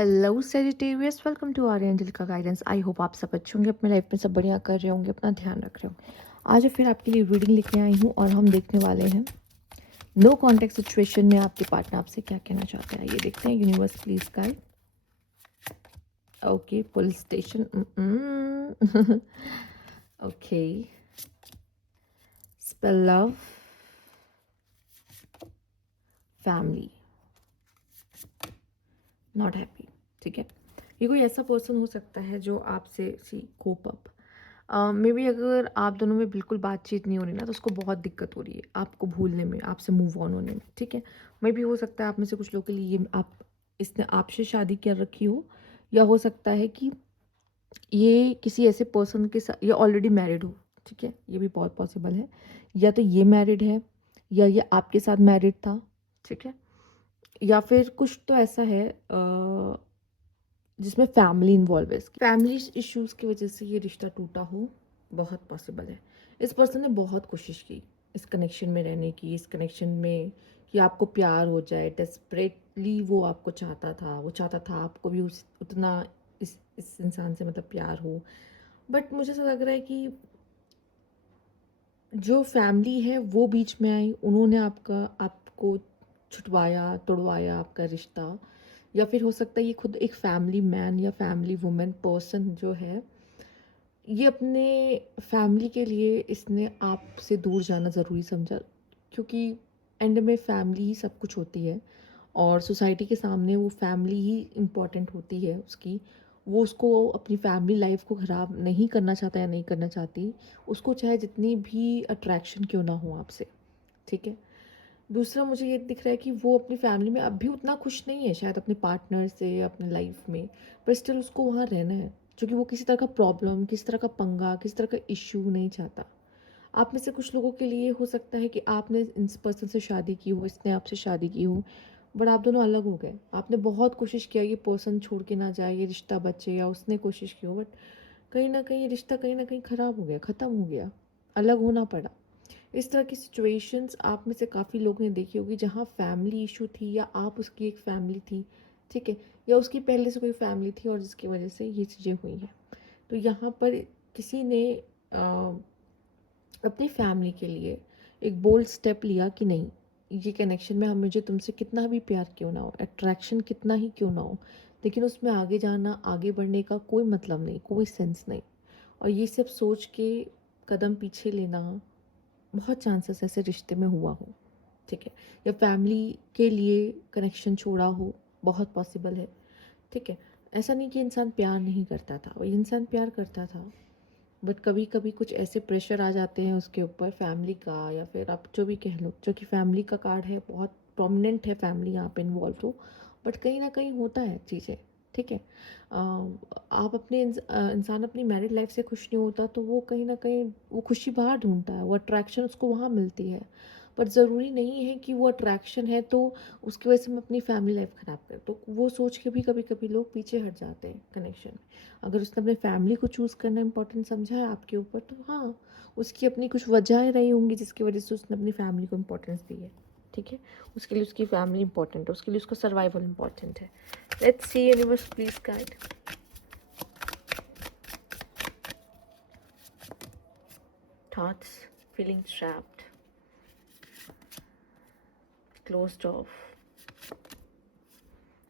Hello Sagittarius, welcome to Arya angel का guidance. I hope आप सब अच्छे होंगे, अपने लाइफ में सब बढ़िया कर रहे होंगे, अपना ध्यान रख रहे होंगे। आज फिर आपके लिए रीडिंग लेके आई हूँ और हम देखने वाले हैं नो कॉन्टेक्ट सिचुएशन में आपके पार्टनर आपसे क्या कहना चाहते हैं। ये देखते हैं। Universe please guide. Okay, police station. Okay, spell love, family, not happy. ठीक है, ये कोई ऐसा पर्सन हो सकता है जो आपसे सी कोप अप। मे बी अगर आप दोनों में बिल्कुल बातचीत नहीं हो रही ना, तो उसको बहुत दिक्कत हो रही है आपको भूलने में, आपसे मूव ऑन होने में। ठीक है, मे बी हो सकता है आप में से कुछ लोगों के लिए ये आप इसने आपसे शादी कर रखी हो, या हो सकता है कि ये किसी ऐसे पर्सन के साथ ये ऑलरेडी मैरिड हो। ठीक है, ये भी बहुत पॉसिबल है। या तो ये मैरिड है, या ये आपके साथ मैरिड था। ठीक है, या फिर कुछ तो ऐसा है जिसमें फैमिली इन्वॉल्व है। फैमिली इश्यूज की वजह से ये रिश्ता टूटा हो, बहुत पॉसिबल है। इस पर्सन ने बहुत कोशिश की इस कनेक्शन में रहने की, इस कनेक्शन में कि आपको प्यार हो जाए। डेस्परेटली वो आपको चाहता था, वो चाहता था आपको भी उतना इस इंसान से मतलब प्यार हो। बट मुझे ऐसा लग रहा है कि जो फैमिली है वो बीच में आई, उन्होंने आपको छुटवाया, तोड़वाया आपका रिश्ता। या फिर हो सकता है ये खुद एक फैमिली मैन या फैमिली वुमेन पर्सन जो है, ये अपने फैमिली के लिए इसने आपसे दूर जाना ज़रूरी समझा। क्योंकि एंड में फैमिली ही सब कुछ होती है, और सोसाइटी के सामने वो फैमिली ही इम्पॉर्टेंट होती है उसकी। वो उसको अपनी फैमिली लाइफ को ख़राब नहीं करना चाहता या नहीं करना चाहती, उसको चाहे जितनी भी अट्रैक्शन क्यों ना हो आपसे। ठीक है, दूसरा मुझे ये दिख रहा है कि वो अपनी फैमिली में अब भी उतना खुश नहीं है शायद अपने पार्टनर से या अपने लाइफ में, पर स्टिल उसको वहाँ रहना है। क्योंकि वो किसी तरह का प्रॉब्लम, किसी तरह का पंगा, किसी तरह का इश्यू नहीं चाहता। आप में से कुछ लोगों के लिए हो सकता है कि आपने इस पर्सन से शादी की हो, इसने आपसे शादी की हो, बट आप दोनों अलग हो गए। आपने बहुत कोशिश किया ये पर्सन छोड़ के ना जाए, ये रिश्ता बचे, या उसने कोशिश की हो, बट कहीं ना कहीं ये रिश्ता कहीं ना कहीं ख़राब हो गया, ख़त्म हो गया, अलग होना पड़ा। इस तरह की सिचुएशंस आप में से काफ़ी लोग ने देखी होगी, जहाँ फैमिली इशू थी, या आप उसकी एक फैमिली थी। ठीक है, या उसकी पहले से कोई फैमिली थी और जिसकी वजह से ये चीज़ें हुई हैं। तो यहाँ पर किसी ने अपनी फैमिली के लिए एक बोल्ड स्टेप लिया कि नहीं, ये कनेक्शन में हम मुझे तुमसे कितना भी प्यार क्यों ना हो, अट्रैक्शन कितना ही क्यों ना हो, लेकिन उसमें आगे जाना, आगे बढ़ने का कोई मतलब नहीं, कोई सेंस नहीं। और ये सब सोच के कदम पीछे लेना, बहुत चांसेस ऐसे रिश्ते में हुआ हो। ठीक है, या फैमिली के लिए कनेक्शन छोड़ा हो, बहुत पॉसिबल है। ठीक है, ऐसा नहीं कि इंसान प्यार नहीं करता था, वो इंसान प्यार करता था, बट कभी कभी कुछ ऐसे प्रेशर आ जाते हैं उसके ऊपर, फैमिली का, या फिर आप जो भी कह लो, जो कि फैमिली का कार्ड है, बहुत प्रोमिनेंट है फैमिली यहाँ पे इन्वॉल्व हो, बट कहीं ना कहीं होता है चीज़ें। ठीक है, आप अपने इंसान अपनी मैरिड लाइफ से खुश नहीं होता, तो वो कहीं ना कहीं वो खुशी बाहर ढूंढता है, वो अट्रैक्शन उसको वहाँ मिलती है। पर ज़रूरी नहीं है कि वो अट्रैक्शन है तो उसकी वजह से मैं अपनी फैमिली लाइफ ख़राब कर, तो वो सोच के भी कभी कभी लोग पीछे हट जाते हैं कनेक्शन। अगर उसने अपने फैमिली को चूज़ करना इंपॉर्टेंट समझा है आपके ऊपर, तो हाँ, उसकी अपनी कुछ वजहें रही होंगी जिसकी वजह से उसने अपनी फैमिली को इम्पोर्टेंस दी है। ठीक है, उसके लिए उसकी फैमिली इंपॉर्टेंट है, उसके लिए उसका सर्वाइवल इंपॉर्टेंट है। Let's see, universe please guide. Thoughts, feeling trapped, closed of,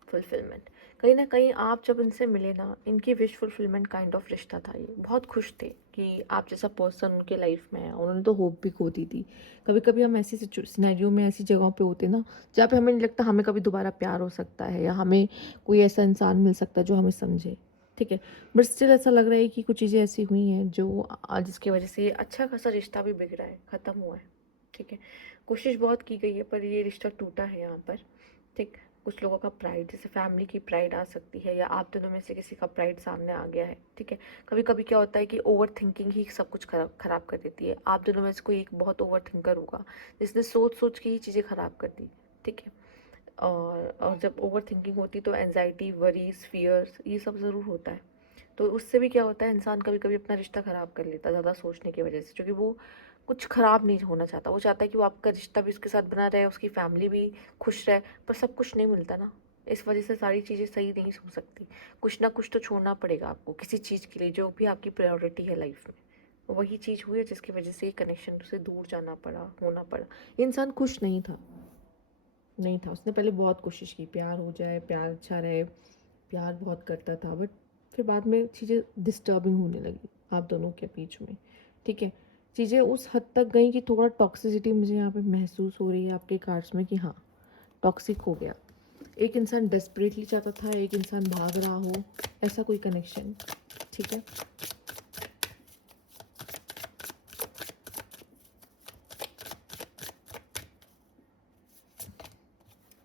fulfilment. कहीं ना कहीं आप जब इनसे मिले ना, इनकी विश फुलफिलमेंट काइंड ऑफ रिश्ता था ये। बहुत खुश थे कि आप जैसा पर्सन उनके लाइफ में है। उन्होंने तो होप भी खो दी थी। कभी कभी हम ऐसी सिनेरियो में, ऐसी जगहों पे होते ना, जहाँ पे हमें नहीं लगता हमें कभी दोबारा प्यार हो सकता है, या हमें कोई ऐसा इंसान मिल सकता है जो हमें समझे। ठीक है, बट स्टिल ऐसा लग रहा है कि कुछ चीज़ें ऐसी हुई हैं जो जिसकी वजह से ये अच्छा खासा रिश्ता भी बिगड़ा है, ख़त्म हुआ है। ठीक है, कोशिश बहुत की गई है पर ये रिश्ता टूटा है यहाँ पर। ठीक, कुछ लोगों का प्राइड, जैसे फैमिली की प्राइड आ सकती है, या आप दोनों में से किसी का प्राइड सामने आ गया है। ठीक है, कभी कभी क्या होता है कि ओवर थिंकिंग ही सब कुछ खराब कर देती है। आप दोनों में से कोई एक बहुत ओवर थिंकर होगा जिसने सोच सोच के ही चीज़ें खराब कर दी। ठीक है, और जब ओवर थिंकिंग होती तो एनजाइटी, वरीज, फियर्स, ये सब ज़रूर होता है। तो उससे भी क्या होता है, इंसान कभी कभी अपना रिश्ता ख़राब कर लेता है ज़्यादा सोचने की वजह से, क्योंकि वो कुछ ख़राब नहीं होना चाहता। वो चाहता है कि वो आपका रिश्ता भी उसके साथ बना रहे, उसकी फैमिली भी खुश रहे, पर सब कुछ नहीं मिलता ना। इस वजह से सारी चीज़ें सही नहीं हो सकती। कुछ ना कुछ तो छोड़ना पड़ेगा आपको किसी चीज़ के लिए जो भी आपकी प्रायोरिटी है लाइफ में। वही चीज़ हुई है जिसकी वजह से ये कनेक्शन से दूर जाना पड़ा, होना पड़ा। ये इंसान खुश नहीं था, नहीं था। उसने पहले बहुत कोशिश की, प्यार हो जाए, प्यार अच्छा रहे, प्यार बहुत करता था, बट फिर बाद में चीज़ें डिस्टर्बिंग होने लगी आप दोनों के बीच में, ठीक है। चीज़ें उस हद तक गई कि थोड़ा टॉक्सिसिटी मुझे यहाँ पे महसूस हो रही है आपके कार्ड्स में कि हाँ, टॉक्सिक हो गया। एक इंसान डेस्परेटली चाहता था, एक इंसान भाग रहा हो, ऐसा कोई कनेक्शन, ठीक है।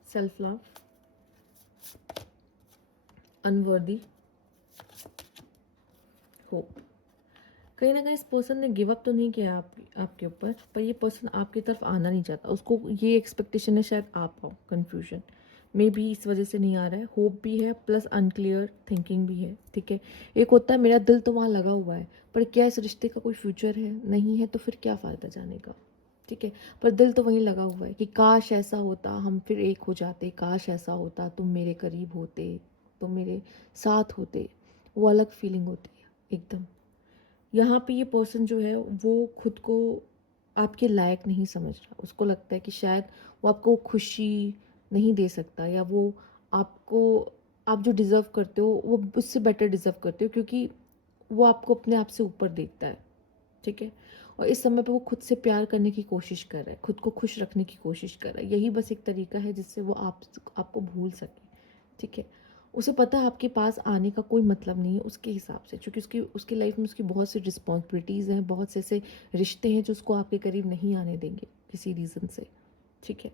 Self love, unworthy, hope. कहीं ना कहीं इस पर्सन ने गिव अप तो नहीं किया आपके ऊपर, पर ये पर्सन आपकी तरफ आना नहीं चाहता। उसको ये एक्सपेक्टेशन है शायद आप आओ, कन्फ्यूजन मे भी इस वजह से नहीं आ रहा है। होप भी है प्लस अनक्लियर थिंकिंग भी है, ठीक है। एक होता है मेरा दिल तो वहाँ लगा हुआ है, पर क्या इस रिश्ते का कोई फ्यूचर है, नहीं है तो फिर क्या फ़ायदा जाने का, ठीक है। पर दिल तो वहीं लगा हुआ है कि काश ऐसा होता, हम फिर एक हो जाते, काश ऐसा होता, तुम मेरे करीब होते, तुम मेरे साथ होते, वो अलग फीलिंग होती है एकदम। यहाँ पे ये पर्सन जो है वो खुद को आपके लायक नहीं समझ रहा। उसको लगता है कि शायद वो आपको खुशी नहीं दे सकता, या वो आपको, आप जो डिज़र्व करते हो वो उससे बेटर डिज़र्व करते हो, क्योंकि वो आपको अपने आप से ऊपर देखता है, ठीक है। और इस समय पे वो खुद से प्यार करने की कोशिश कर रहा है, खुद को खुश रखने की कोशिश कर रहा है। यही बस एक तरीका है जिससे वो आपको भूल सके, ठीक है। उसे पता है आपके पास आने का कोई मतलब नहीं है उसके हिसाब से, क्योंकि उसकी उसकी लाइफ में उसकी बहुत सी रिस्पॉन्सिबिलिटीज़ हैं, बहुत से ऐसे रिश्ते हैं जो उसको आपके करीब नहीं आने देंगे किसी रीज़न से, ठीक है।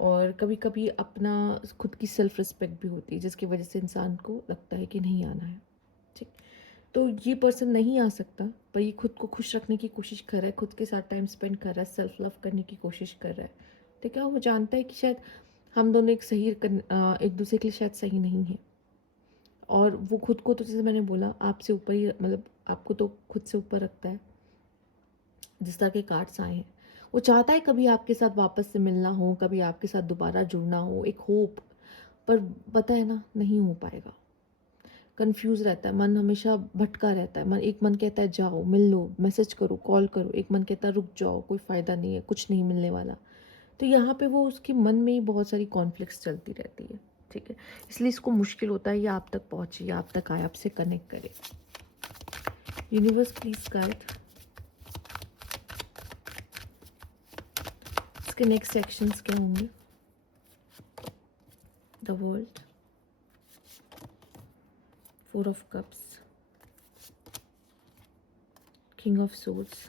और कभी कभी अपना खुद की सेल्फ रिस्पेक्ट भी होती है जिसकी वजह से इंसान को लगता है कि नहीं आना है, ठीक। तो ये पर्सन नहीं आ सकता, पर ये खुद को खुश रखने की कोशिश कर रहा है, खुद के साथ टाइम स्पेंड कर रहा है, सेल्फ लव करने की कोशिश कर रहा है, ठीक है। वो जानता है कि शायद हम दोनों एक दूसरे के लिए शायद सही नहीं है। और वो खुद को तो जैसे मैंने बोला आपसे ऊपर ही, मतलब आपको तो खुद से ऊपर रखता है। जिस तरह के कार्ड्स आए हैं, वो चाहता है कभी आपके साथ वापस से मिलना हो, कभी आपके साथ दोबारा जुड़ना हो, एक होप। पर पता है ना, नहीं हो पाएगा। कंफ्यूज रहता है मन, हमेशा भटका रहता है मन। एक मन कहता है जाओ मिल लो, मैसेज करो, कॉल करो, एक मन कहता है रुक जाओ, कोई फ़ायदा नहीं है, कुछ नहीं मिलने वाला। तो यहाँ पे वो उसके मन में ही बहुत सारी कॉन्फ्लिक्ट्स चलती रहती है, ठीक है। इसलिए इसको मुश्किल होता है ये आप तक पहुँचे, या आप तक आए, आपसे कनेक्ट करे। यूनिवर्स प्लीज गाइड इसके नेक्स्ट सेक्शंस क्या होंगे। The world, four of cups, king of swords,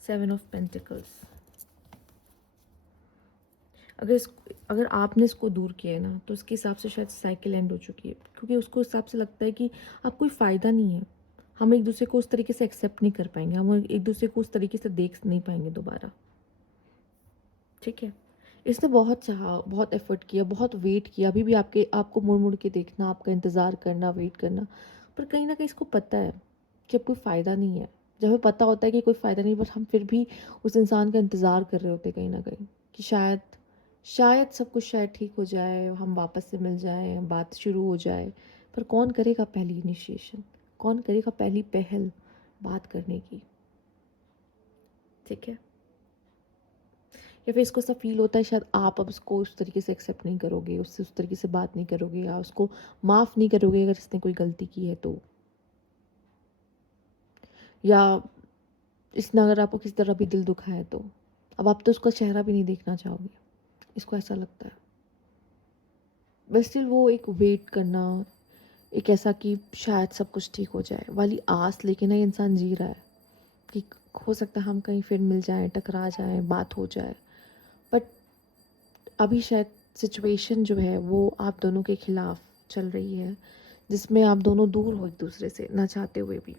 seven of pentacles. अगर आपने इसको दूर किया है ना, तो उसके हिसाब से शायद साइकिल एंड हो चुकी है, क्योंकि उसको हिसाब से लगता है कि अब कोई फ़ायदा नहीं है, हम एक दूसरे को उस तरीके से एक्सेप्ट नहीं कर पाएंगे, हम एक दूसरे को उस तरीके से देख नहीं पाएंगे दोबारा, ठीक है। इसने बहुत चाहा, बहुत एफर्ट किया, बहुत वेट किया, अभी भी आपको मुड़ मुड़ के देखना, आपका इंतज़ार करना, वेट करना। पर कहीं ना कहीं इसको पता है कि अब कोई फ़ायदा नहीं है। जब हमें पता होता है कि कोई फ़ायदा नहीं, बट हम फिर भी उस इंसान का इंतज़ार कर रहे होते कहीं ना कहीं, कि शायद सब कुछ शायद ठीक हो जाए, हम वापस से मिल जाएं, बात शुरू हो जाए। पर कौन करेगा पहली इनिशिएशन, कौन करेगा पहली पहल बात करने की, ठीक है। या फिर इसको ऐसा फील होता है शायद आप अब उसको उस तरीके से एक्सेप्ट नहीं करोगे, उससे उस तरीके से बात नहीं करोगे, या उसको माफ़ नहीं करोगे अगर इसने कोई गलती की है तो, या इसने अगर आपको किसी तरह भी दिल दुखाया है तो अब आप तो उसका चेहरा भी नहीं देखना चाहोगे, इसको ऐसा लगता है। बस स्टिल वो एक वेट करना, एक ऐसा कि शायद सब कुछ ठीक हो जाए वाली आस लेके ना ये इंसान जी रहा है, कि हो सकता है हम कहीं फिर मिल जाएं, टकरा जाएं, बात हो जाए। बट अभी शायद सिचुएशन जो है वो आप दोनों के खिलाफ चल रही है, जिसमें आप दोनों दूर हो एक दूसरे से ना चाहते हुए भी।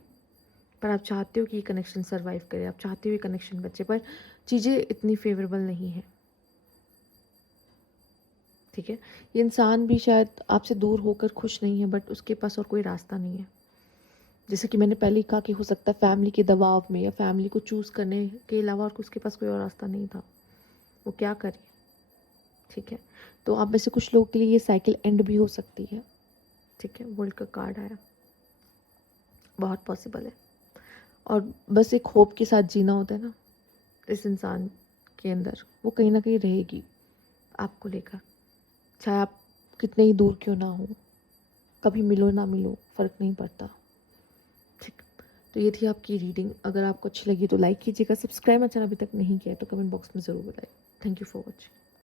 पर आप चाहते हो कि ये कनेक्शन सर्वाइव करे, आप चाहते हो ये कनेक्शन बचे, पर चीज़ें इतनी फेवरेबल नहीं है, ठीक है। ये इंसान भी शायद आपसे दूर होकर खुश नहीं है, बट उसके पास और कोई रास्ता नहीं है। जैसे कि मैंने पहले ही कहा कि हो सकता है फैमिली के दबाव में, या फैमिली को चूज़ करने के अलावा और उसके पास कोई और रास्ता नहीं था, वो क्या करे, ठीक है। तो आप में से कुछ लोगों के लिए ये साइकिल एंड भी हो सकती है। ठीक है, वर्ल्ड का कार्ड आया, बहुत पॉसिबल है। और बस एक होप के साथ जीना होता है ना इस इंसान के अंदर, वो कहीं ना कहीं रहेगी आपको लेकर, चाहे आप कितने ही दूर क्यों ना हो, कभी मिलो ना मिलो फ़र्क नहीं पड़ता। ठीक, तो ये थी आपकी रीडिंग। अगर आपको अच्छी लगी तो लाइक कीजिएगा, सब्सक्राइब मेरा चैनल अभी तक नहीं किया है तो कमेंट बॉक्स में ज़रूर बताइए। Thank you for watching.